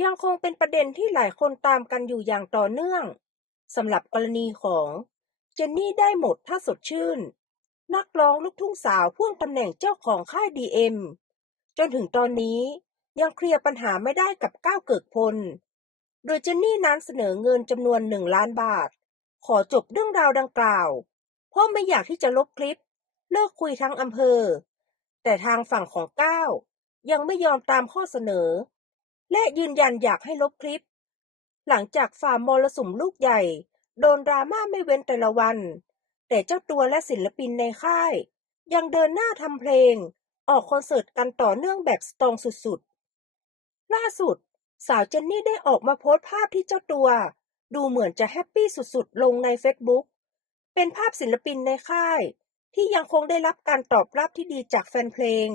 ยังคงเป็นประเด็นที่หลายคนตามกันอยู่อย่างต่อเนื่องสำหรับกรณีของเจนนี่ได้หมดถ้าสดชื่น นักร้องลูกทุ่งสาวพ่วงตำแหน่งเจ้าของค่ายดีเอ็มจนถึงตอนนี้ยังเคลียร์ปัญหาไม่ได้กับก้าวเกิกพล โดยเจนนี่นั้นเสนอเงินจำนวนหนึ่งล้านบาท ขอจบเรื่องราวดังกล่าว เพราะไม่อยากที่จะลบคลิป เลิกคุยทั้งอำเภอ แต่ทางฝั่งของก้าวยังไม่ยอมตามข้อเสนอ และยืนยันอยากให้ลบคลิป หลังจากฝ่ามรสุมลูกใหญ่ โดนดราม่าไม่เว้นแต่ละวัน แต่เจ้าตัวและศิลปินในค่าย ยังเดินหน้าทำเพลง ออกคอนเสิร์ตกันต่อเนื่องแบบสตรองสุดๆ ล่าสุด สาวเจนนี่ได้ออกมาโพสต์ภาพที่เจ้าตัว ดูเหมือนจะแฮปปี้สุดๆ ลงในเฟซบุ๊กเป็นภาพศิลปินในค่าย ที่ยังคงได้รับการตอบรับที่ดีจากแฟนเพลง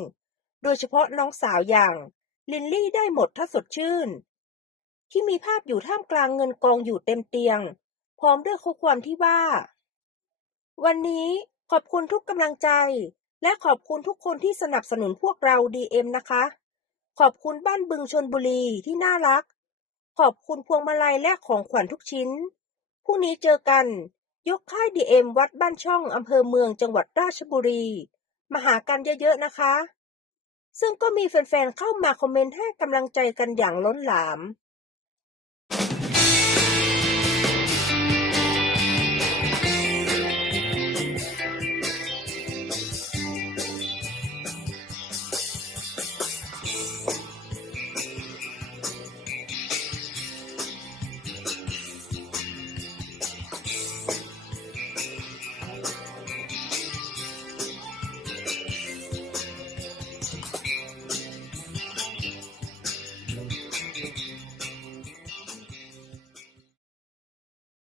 โดยเฉพาะน้องสาวอย่าง ลินลี่ได้หมดถ้าสดชื่น ที่มีภาพอยู่ท่ามกลางเงินกองอยู่เต็มเตียง พร้อมด้วยข้อความที่ว่า วันนี้ขอบคุณทุกกำลังใจ และขอบคุณทุกคนที่สนับสนุนพวกเรา DM นะคะ ขอบคุณบ้านบึงชนบุรีที่น่ารัก ขอบคุณพวงมาลัยและของขวัญทุกชิ้นพรุ่งนี้เจอกัน ยกค่าย DM วัดบ้านช่องอำเภอเมืองจังหวัดราชบุรี มาหากันเยอะๆนะคะ ซึ่งก็มีแฟนๆเข้ามาคอมเมนต์ให้กำลังใจกันอย่างล้นหลาม